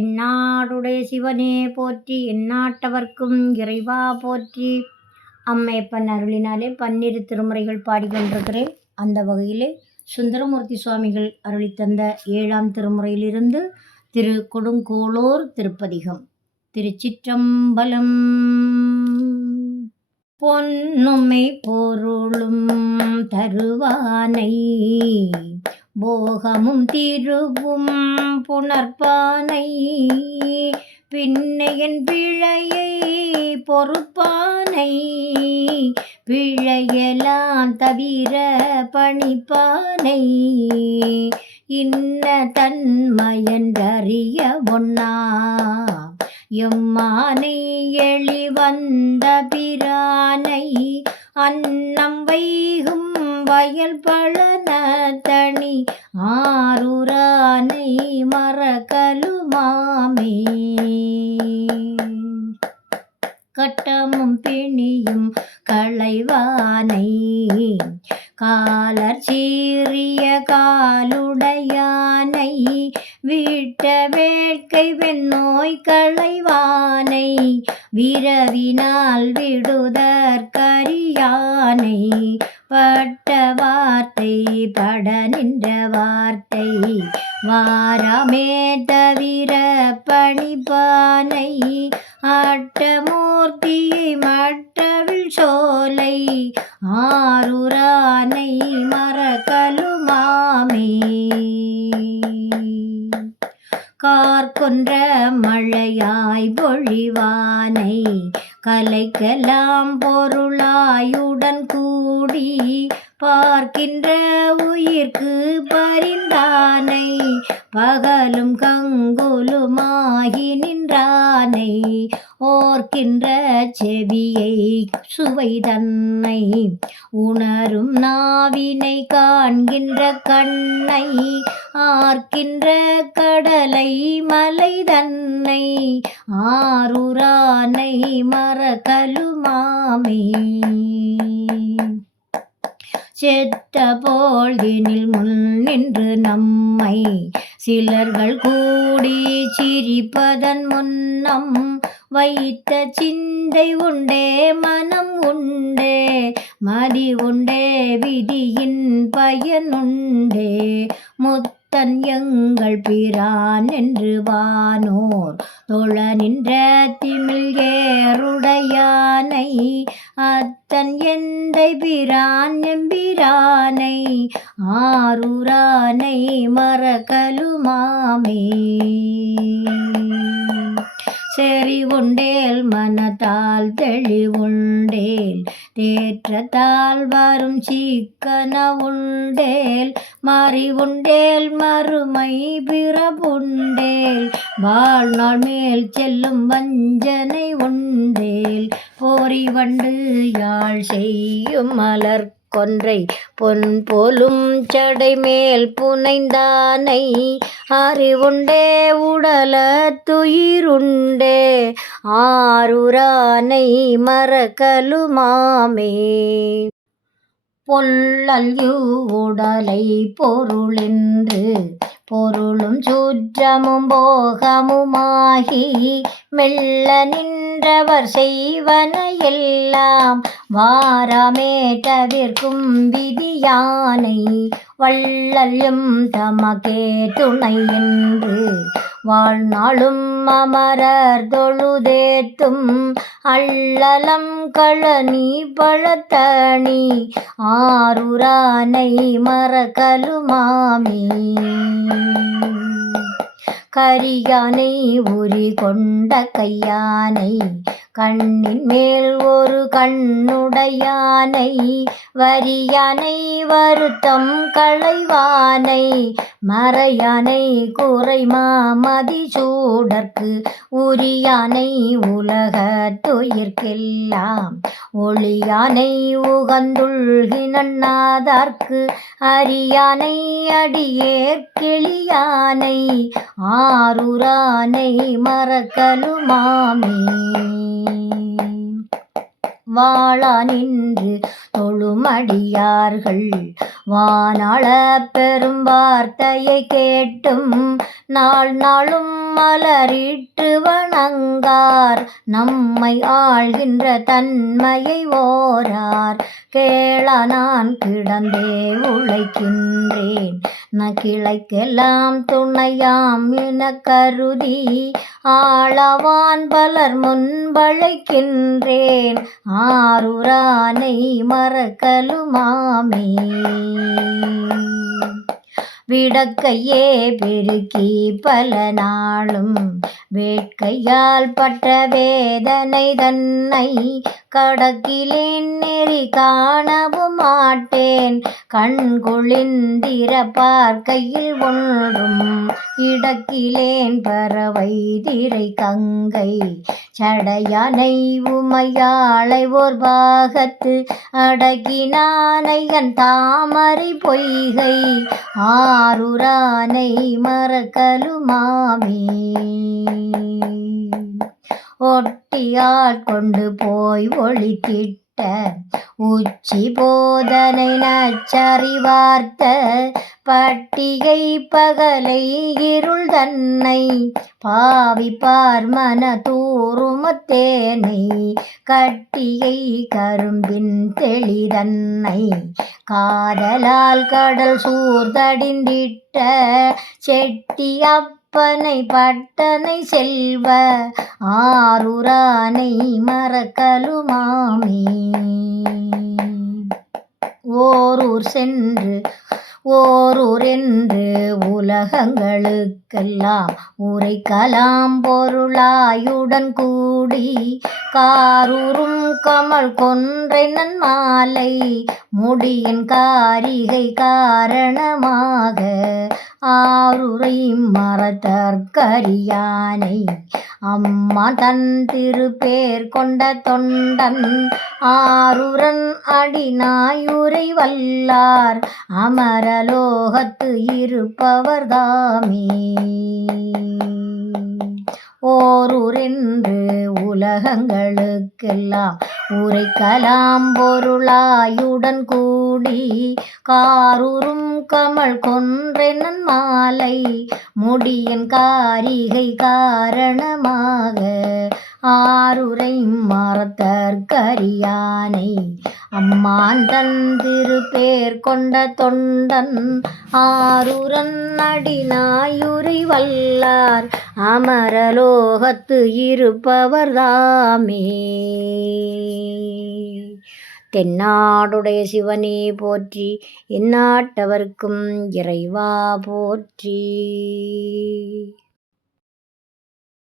எந்நாடுடைய சிவனே போற்றி எந்நாட்டவர்க்கும் இறைவா போற்றி. அம்மையப்பன் அருளினாலே பன்னிரு திருமுறைகள் பாடிக்கொண்டிருக்கிறேன் அந்த வகையிலே சுந்தரமூர்த்தி சுவாமிகள் அருளித்தந்த ஏழாம் திருமுறையிலிருந்து திரு கொடுங்கோளூர் திருப்பதிகம். திருச்சிற்றம்பலம். பொன்னுமை பொருளும் தருவானை போகமும் திருவும் புணர்ப்பானை பின்னையின் பிழையை பொறுப்பானை பிழையெல்லாம் தவிர பணிப்பானை. இன்ன தன்மையன்றறிய ஒன்னா எம்மானை எளிவந்த பிரானை அன்னம் வைகும் வயல் பழன தனி ஆருரானை மறக்கலுமாமே கட்டமும் பிணியும் களைவானை காலர் சீரிய காலுடையானை விட்ட வேட்கை வெண்ணோய் களைவானை விரவினால் விடுதற்கரியானை பட்ட வார்த்தை பட நின்ற வார்த்தை வாரமே தவிர பணிப்பானை அட்டமூர்த்தியை மற்றவில் சோலை ஆறுரா கார்கொன்ற மழையாய் பொழிவானை கலைக்கலாம் பொருளாயுடன் கூடி பார்க்கின்ற உயிர்க்கு பரிந்தானை பகலும் கங்குலுமாகி நின்றானை ஓர்க்கின்ற செவியை சுவை தன்னை உணரும் நாவினை காண்கின்ற கண்ணை ஆர்க்கின்ற கடலை மலை தன்னை ஆருரானை மறக்கலுமாமே. செத்த போழ்தினில் முன் நின்று நம்மை சிலர்கள் கூடி சிரிப்பதன் முன்னம் வைத்த சிந்தை உண்டே மனம் உண்டே மதி உண்டே விதியின் பயனுண்டே முத்த தன் எங்கள் பிரான் என்று வானோர். தொழ நின்ற திமிழ் ஏருடையானை அத்தன் எந்தை பிரான் எம்பிரானை ஆரூரானை மறக்கலுமாமே. செறி உண்டேல் மனத்தால் தெளிவுண்டேல் தேற்றத்தால் வரும் சீக்கன உண்டேல் மறி உண்டேல் மறுமை பிறப்புண்டேல் வாழ்நாள் மேல் செல்லும் வஞ்சனை உண்டேல் போரி வண்டு யாழ் செய்யும் மலர் கொன்றை பொன் போலும் சடை மேல் புனைந்தானை. அறிவுண்டே உடல துயிருண்டே ஆறுரானை மறக்கலுமாமே. பொல்லல் உடலை பொருளென்று பொருளும் சூற்றமும் போகமுமாகி. மெல்ல நின் நின்றவர் செய்வன எல்லாம் வாரமேற்றவிற்கும் விதியானை வள்ளல்யும் தமக்கே துணை என்று வாழ்நாளும் அமரர் தொழுதேத்தும் அள்ளலம் களனி பழத்தணி ஆருரானை மறக்கலுமாமே. கரியானை உரி கொண்ட கையானை கண்ணின் மேல் ஒரு கண்ணுடையானை வரியானை வருத்தம் களைவானை மறையானை குறை மாமதி சூடற்கு உரியானை உலக துயிர்க்கெல்லாம் ஒளியானை உகந்துள்கினாதார்க்கு அரியானை அடியே கிளியானை ஆ ஆருரானை மறக்கலுமாமே வாழா நின்று தொழுமடியார்கள். வானாள பெரும் வார்த்தையை கேட்டும் நாள் நாளும் மலரிட்டு வணங்கார். நம்மை ஆழ்கின்ற தன்மையை ஓரார். கேள நான் கிடந்தே உழைக்கின்றேன். ந கிளைக்கெல்லாம் துணையாம் என கருதி ஆளவான் பலர் முன்பழைக்கின்றேன். ஆருரானை மறக்கலுமாமே விடக்கையே பெருக்கி பல நாளும் வேட்கையால் பட்ட வேதனை தன்னை கடக்கிலேன் நெறி காணவும் மாட்டேன். கண்குளிந்திர பார்க்கையில் ஒன்றும் இடக்கிலேன் பறவை திரை கங்கை. சடையானை உமையாளை ஓர் பாகத்து அடக்கினானை என் தாமரை பொய்கை. ஆருரானை மறக்கலுமாமே. ஒட்டியால் கொண்டு போய் ஒளித்திட்ட உச்சி போதனை நச்சறிவார்த்த பட்டிகை பகலை இருள் தன்னை பாவிப்பார் மன தூருமத்தேனை கட்டிகை கரும்பின் தெளிதன்னை காதலால் கடல் சூர்தடிந்திட்ட செட்டி அப்பனை பட்டனை செல்வ ஆருரானை மறக்கலுமாமே. ஓரூர் சென்று ஓரூர் என்று உலகங்களுக்கெல்லாம் உரைக்கலாம் பொருளாயுடன் கூடி. காரூரும் கமல் கொன்றை நன்மாலை முடியின் காரிகை காரணமாக. ஆருரை மரத்தற்கரியானை அம்மா தன் திருப்பேர் கொண்ட தொண்டன். ஆருரன் அடிநாயுரை வல்லார் அமர அமரலோகத்து இருப்பவர்தாமே. ஓரூரென்று உலகங்களுக்கெல்லாம் உரைக்கலாம் பொருளாயுடன் கூடி காரூரும் கமல் கொன்றெனன் மாலை முடியின் காரிகை காரணமாக ஆருரை மரத்தற்கரியானை அம்மான் தன் திருப்பேர் கொண்ட தொண்டன் ஆருரன் அடிநாயுரை வல்லார் அமரலோகத்து இருப்பவர் தாமே. தென்னாடுடைய சிவனே போற்றி எந்நாட்டவர்க்கும் இறைவா போற்றி.